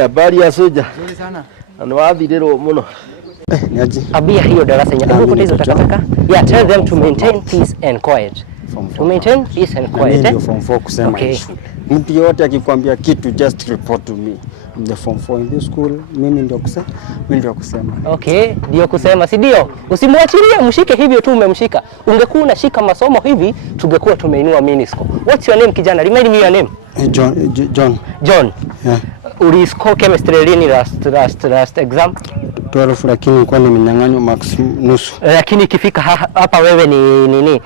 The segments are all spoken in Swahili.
Habari ya soja. Nzuri sana. Anawathiriro muno. Niaje? Abia hiyo darasa yenye hapo hizo takataka. Yeah, tell them to maintain peace and quiet. To maintain peace and quiet. Ndio form 4 kusema issue. Mtu yote akikwambia kitu just report to me. I'm the form 4 in this school. Mimi ndio kusema. Okay, ndio kusema, si ndio? Usimwachilie mshike hivyo tu umemshika. Ungekuwa unashika masomo hivi, tungekuwa tumeinua Minisco. What's your name kijana? Remind me your name. John. John. Yeah. Uliscore chemistry lini last exam? 12 lakini nilikuwa nimenyang'anywa max nusu. Lakini ikifika hapa wewe ni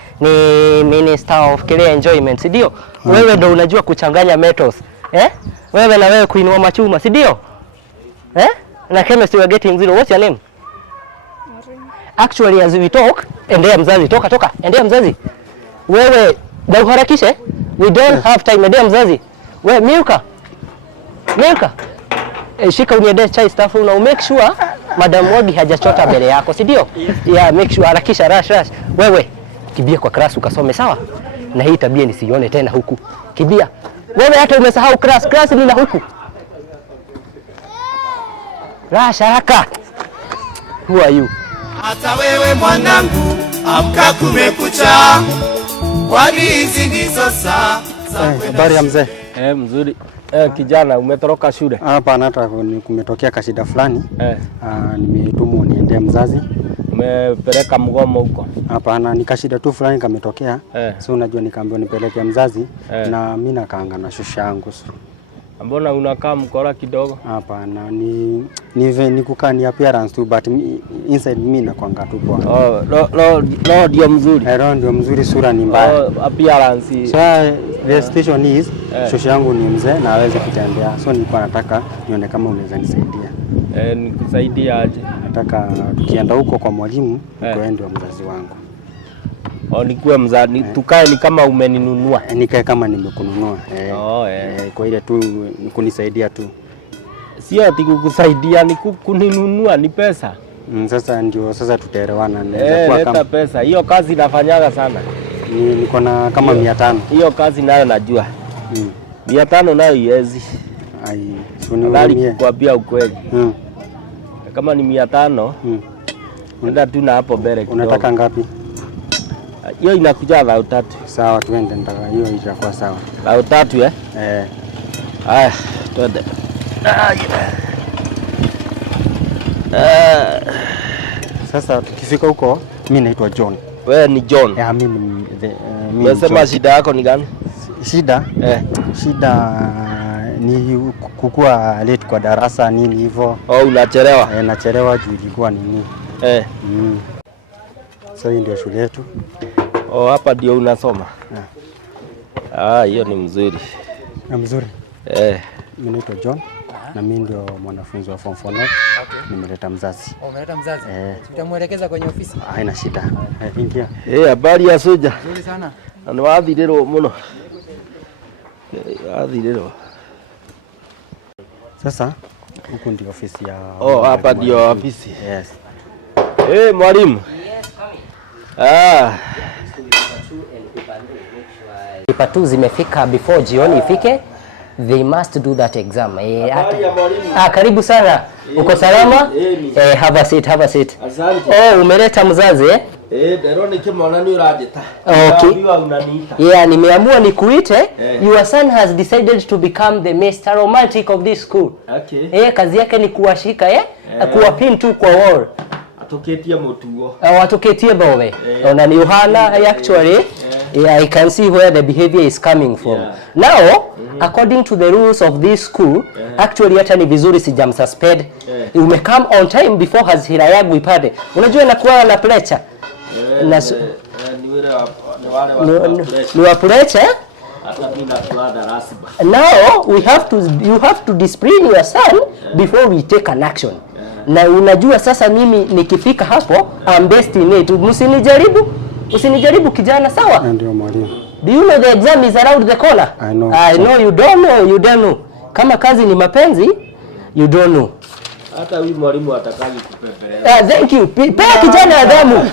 Minister of Career Enjoyment, si ndio? Wewe ndio unajua kuchanganya metals. Wewe na wewe kuinua machuma, si ndio? Na chemistry we are getting 0. What's your name? Actually as we talk, endea mzazi, toka. Endea mzazi. Wewe na uharakishe. We don't have time, endea mzazi. Wewe Milka. Shika uniende chai staff na make sure Madam Wagi hajachota mbele yako, si ndio? Yeah, make sure harakisha rush. Wewe kibia kwa class ukasome, sawa? Na hii tabia nisione tena huku. Kibia. Wewe hata umesahau class ni na huku. Rush haraka. Who are you? Hata wewe mwanangu, amka kumekucha. Kwani hizi ndizo saa. Habari ya mzee? Mzuri. Kijana umetoroka shule? Hapa hata kumetokea kashida fulani. Nimetumwa niendee mzazi. Umepeleka mgomo huko? Hapana, ni kashida tu fulani kametokea. So unajua nikaambiwa nipeleke mzazi na mimi nakaanga na shusha yangu. Mbona unakaa mkora kidogo? Hapana, ni kukaa ni appearance tu but inside mimi nakwanga tu kwa. Ndio mzuri. Ndio mzuri, sura ni mbaya. Appearance. So the station is shosho yangu ni mzee na hawezi kutembea. So nilikuwa nataka nione kama unaweza nisaidia. Nikusaidia aje? Nataka tukienda huko kwa mwalimu, ndio ndio mzazi wangu. Nikuwe mzazi, tukae ni kama umeninunua. Nikae kama nimekununua. Kwa ile tu kunisaidia tu. Sio ati kukusaidia, ni kuninunua, ni pesa. Sasa tutaelewana. Leta pesa. Hiyo kazi nafanyaga sana. Niko na kama 500. Hiyo kazi nayo najua. 500 nayo iwezi. Unihurumie. Kukwambia ukweli. Kama ni 500, nenda tu na hapo mbele kidogo. Unataka ngapi? Hiyo inakuja 3,000. Sawa, twende, nataka hiyo itakuwa sawa. 3,000 Haya, twende. Sasa tukifika huko, mimi naitwa John. Wewe ni John? Mimi Unasema shida yako ni gani? Shida ni kukua late kwa darasa nini hivyo. Unachelewa? Nachelewa juu ilikuwa nini. So hii ndio shule yetu. Hapa ndio unasoma? Hiyo ni mzuri. Mzuri. Mimi naitwa John na mimi ndio mwanafunzi wa form 4. Nimeleta mzazi. Umeleta mzazi? Tutamuelekeza kwenye ofisi. Haina shida. Ingia. Habari ya soja. Nzuri sana. Anawathiriro muno. Athiriro. Sasa huko ndio ofisi ya. Hapa ndio ofisi. Yes. Mwalimu. Paper 2 zimefika before jioni ifike. They must do that exam. Karibu sana. Uko salama? Have a seat. Asante. Umeleta mzazi Ndio nikimwona ni urajeta. Okay. Yeah, nimeamua nikuite. Your son has decided to become the Mr. Romantic of this school. Okay. Kazi yake ni kuwashika kuwapin tu kwa wall. Atoketie mutugo. Atoketie bawe. Na ni Yohana actually. I can see where the behavior is coming from. Now, according to the rules of this school, actually hata ni vizuri sijamsuspend. Ume come on time before hazira yangu ipate. Unajua nakuwa na pressure. Ni wa pressure. Now you have to discipline your son before we take an action. Na unajua sasa mimi nikifika hapo I'm best in it. Usinijaribu kijana, sawa? Ndio mwalimu. Do you know the exam is around the corner? I know. You don't know. Kama kazi ni mapenzi, you don't know. Hata huyu mwalimu atakali kupepelea. Thank you. Pea kijana adamu.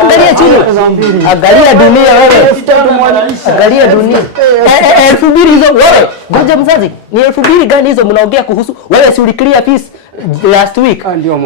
Angalia chini. Angalia dunia wewe. Angalia dunia. 2,000 hizo wewe. Ngoja mzazi. Ni 2,000 gani hizo mnaongea kuhusu? Wewe si uliclear fees last week? Ndio.